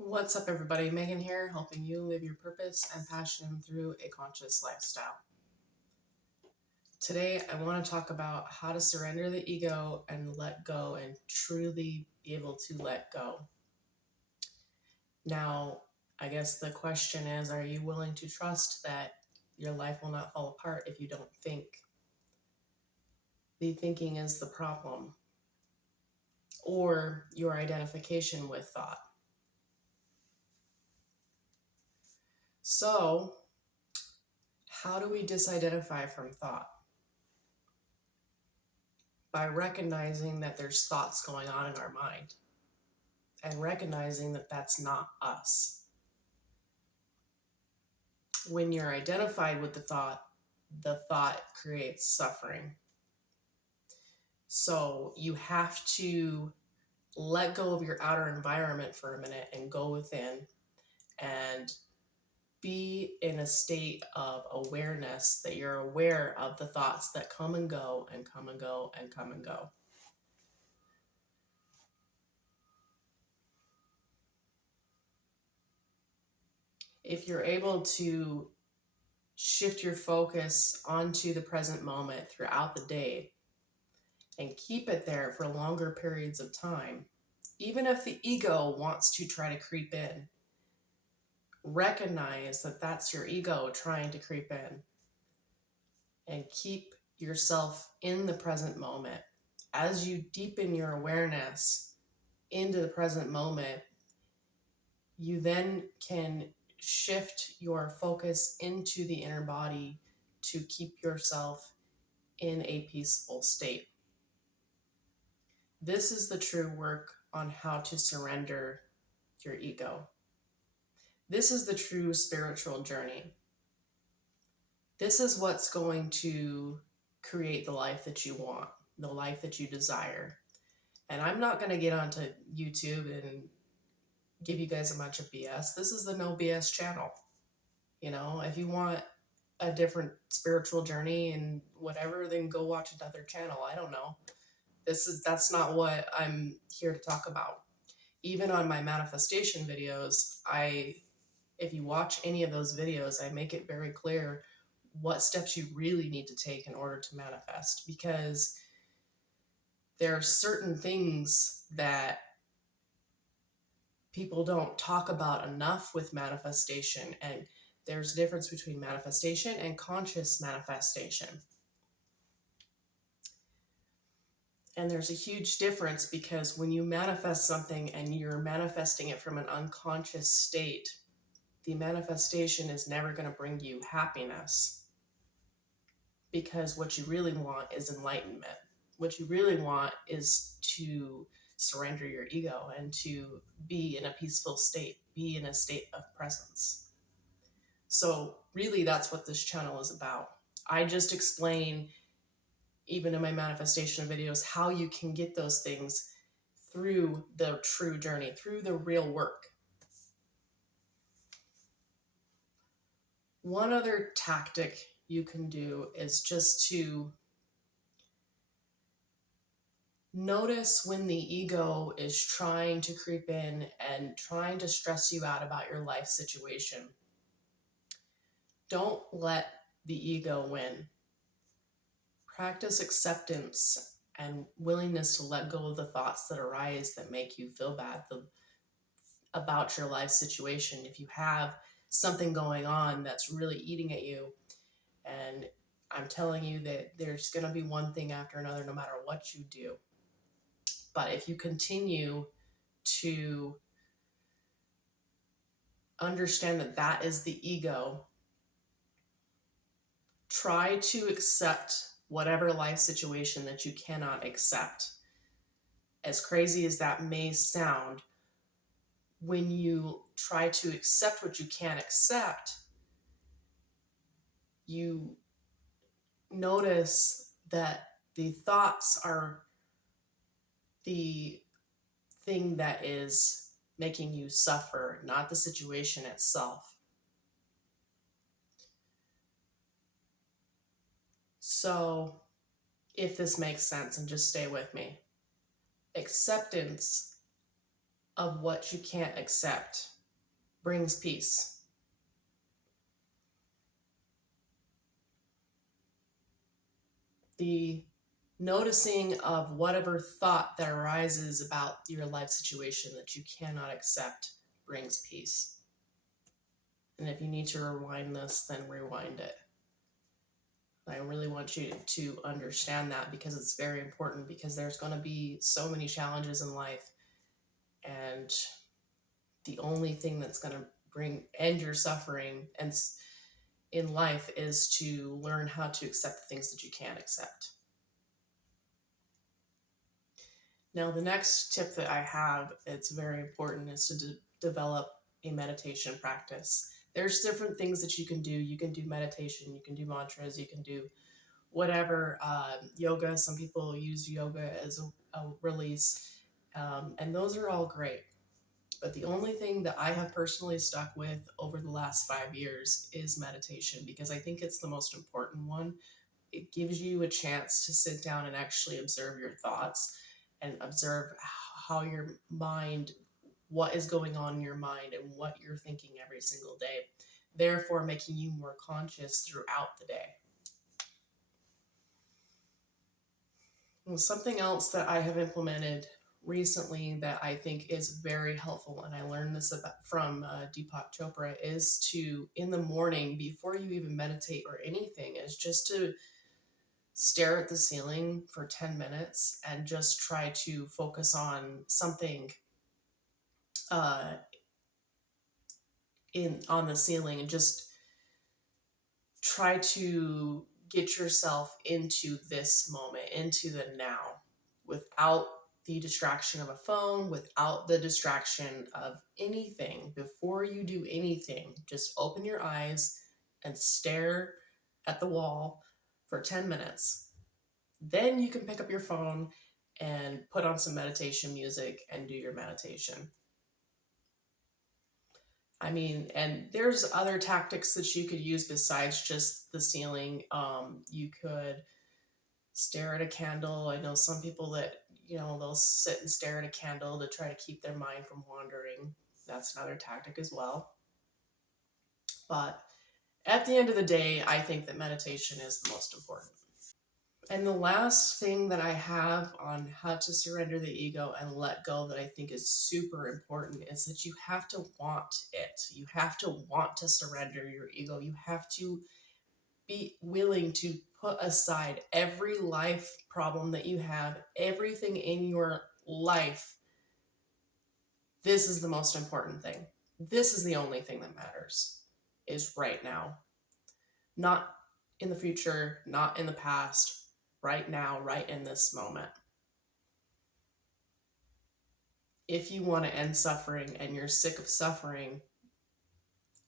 What's up, everybody? Megan here, helping you live your purpose and passion through a conscious lifestyle. Today, I want to talk about how to surrender the ego and let go and truly be able to let go. Now, I guess the question is, are you willing to trust that your life will not fall apart if you don't think? The thinking is the problem, or your identification with thought. So, how do we disidentify from thought? By recognizing that there's thoughts going on in our mind and recognizing that that's not us. When you're identified with the thought creates suffering. So you have to let go of your outer environment for a minute and go within and be in a state of awareness that you're aware of the thoughts that come and go and come and go and come and go. If you're able to shift your focus onto the present moment throughout the day and keep it there for longer periods of time, even if the ego wants to try to creep in, recognize that that's your ego trying to creep in and keep yourself in the present moment. As you deepen your awareness into the present moment, you then can shift your focus into the inner body to keep yourself in a peaceful state. This is the true work on how to surrender your ego. This is the true spiritual journey. This is what's going to create the life that you want, the life that you desire. And I'm not going to get onto YouTube and give you guys a bunch of BS. This is the no BS channel. You know, if you want a different spiritual journey and whatever, then go watch another channel. I don't know. That's not what I'm here to talk about. Even on my manifestation videos, if you watch any of those videos, I make it very clear what steps you really need to take in order to manifest, because there are certain things that people don't talk about enough with manifestation, and there's a difference between manifestation and conscious manifestation. And there's a huge difference, because when you manifest something and you're manifesting it from an unconscious state, the manifestation is never going to bring you happiness, because what you really want is enlightenment. What you really want is to surrender your ego and to be in a peaceful state, be in a state of presence. So really, that's what this channel is about. I just explain, even in my manifestation videos, how you can get those things through the true journey, through the real work. One other tactic you can do is just to notice when the ego is trying to creep in and trying to stress you out about your life situation. Don't let the ego win. Practice acceptance and willingness to let go of the thoughts that arise that make you feel bad about your life situation. If you have something going on that's really eating at you, and I'm telling you that there's going to be one thing after another no matter what you do. But if you continue to understand that that is the ego, try to accept whatever life situation that you cannot accept. As crazy as that may sound, when you try to accept what you can't accept, you notice that the thoughts are the thing that is making you suffer, not the situation itself. So, if this makes sense, and just stay with me, acceptance of what you can't accept brings peace. The noticing of whatever thought that arises about your life situation that you cannot accept brings peace. And if you need to rewind this, then rewind it. I really want you to understand that, because it's very important, because there's going to be so many challenges in life, and the only thing that's going to end your suffering and in life is to learn how to accept the things that you can't accept. Now, the next tip that I have, it's very important, is to develop a meditation practice. There's different things that you can do. You can do meditation, you can do mantras, you can do whatever, yoga. Some people use yoga as a release, and those are all great. But the only thing that I have personally stuck with over the last 5 years is meditation, because I think it's the most important one. It gives you a chance to sit down and actually observe your thoughts and observe how your mind, what is going on in your mind and what you're thinking every single day, therefore making you more conscious throughout the day. And something else that I have implemented recently that I think is very helpful, and I learned this from Deepak Chopra, is to, in the morning, before you even meditate or anything, is just to stare at the ceiling for 10 minutes and just try to focus on something uh, on the ceiling, and just try to get yourself into this moment, into the now, without the distraction of a phone, without the distraction of anything. Before you do anything, just open your eyes and stare at the wall for 10 minutes. Then you can pick up your phone and put on some meditation music and do your meditation. I mean, and there's other tactics that you could use besides just the ceiling. You could stare at a candle. I know some people that, they'll sit and stare at a candle to try to keep their mind from wandering. That's another tactic as well. But at the end of the day, I think that meditation is the most important. And the last thing that I have on how to surrender the ego and let go that I think is super important is that you have to want it. You have to want to surrender your ego. You have to be willing to put aside every life problem that you have, everything in your life. This is the most important thing. This is the only thing that matters, is right now. Not in the future, not in the past, right now, right in this moment. If you want to end suffering and you're sick of suffering,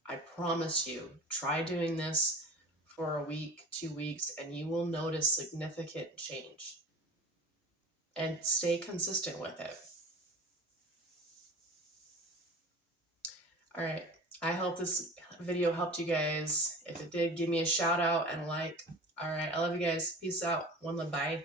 I promise you, try doing this for a week, 2 weeks, and you will notice significant change. And stay consistent with it. All right. I hope this video helped you guys. If it did, give me a shout out and a like. All right. I love you guys. Peace out. One love. Bye.